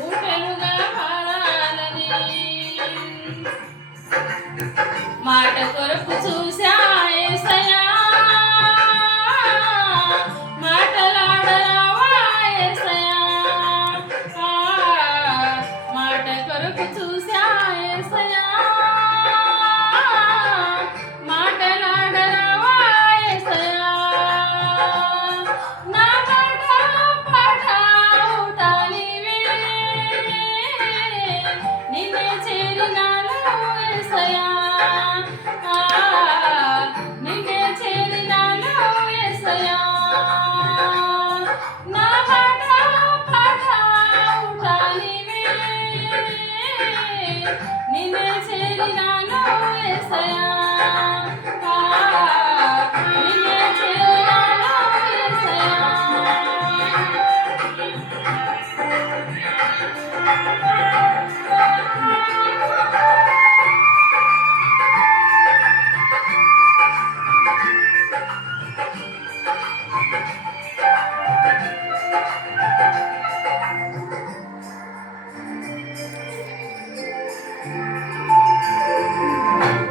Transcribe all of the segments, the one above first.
ఊటలుగా మారాలని మాట కొరకు చూసా యేసయ్యా మాటలాడరావా యేసయ్యా మాట కొరకు చూసా యేసయ్యా మాటలాడరావా యేసయ్యా నా మాట పాఠావుతా నీవే నిన్నే చేరినాను యేసయ్యా నిన్నే చేరినాను యేసయ్యా నా మాట పాఠావుతా నీవే నిన్నే చేరినాను యేసయ్యా నిన్నే చేరినాను యేసయ్యా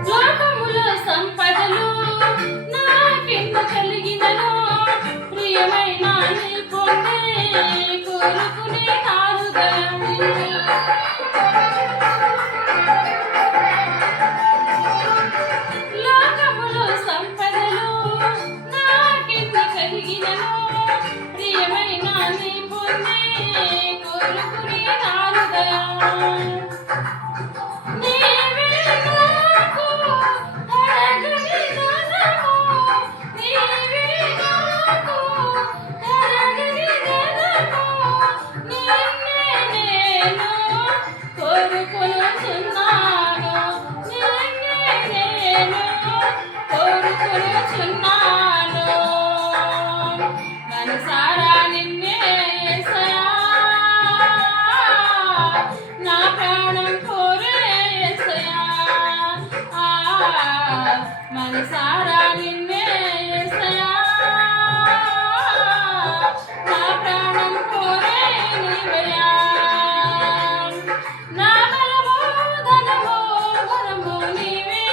లోకములో సంపదలు నాకెంత కలిగినను ప్రియమైన నీ పొందే కోరుకునే నా హృదయమే లోకములో సంపదలు నాకెంత కలిగినను ప్రియమైన నీ పొందే కోరుకునే నా హృదయం మనసారా నిన్నే యేసయ్యా నా ప్రాణం కోరే యేసయ్యా మనసారా నిన్నే యేసయ్యా నా ప్రాణం కోరే నీవయ్యా నా బలము ధనము ఘనము నీవే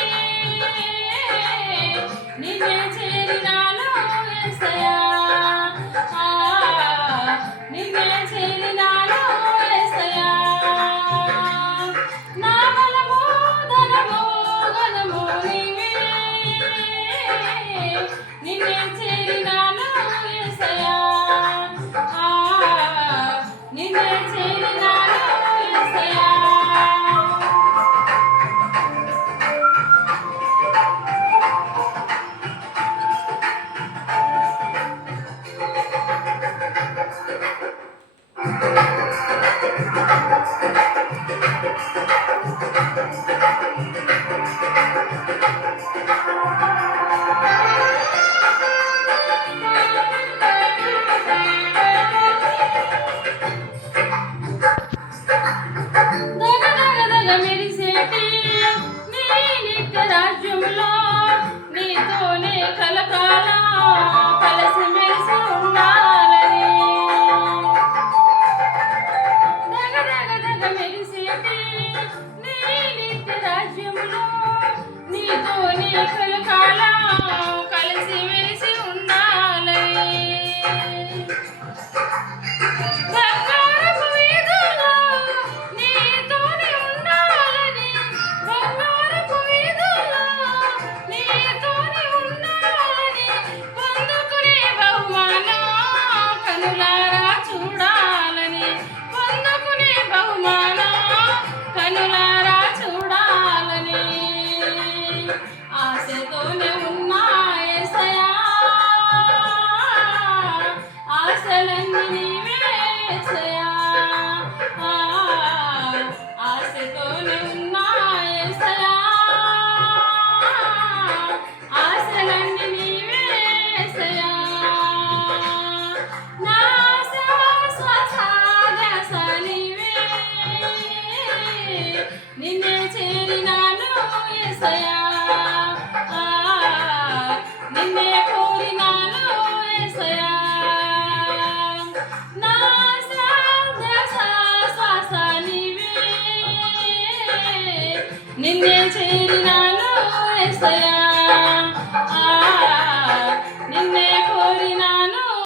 నిన్నే చేరినాను యేసయ్యా నిన్నే చేరినాను యేసయ్యా నా బలము ధనము ఘనము నీవే నిన్నే చేరినాను యేసయ్యా నిన్నే చేరినాను యేసయ్యా దగదగదగ మెరిసేటి నీ నిత్య రాజ్యంలో నీతోనే కలకాలం కలిసి మెలిసి ఉండాలని దగదగదగ నిన్నే చేరినాను యేసయ్యా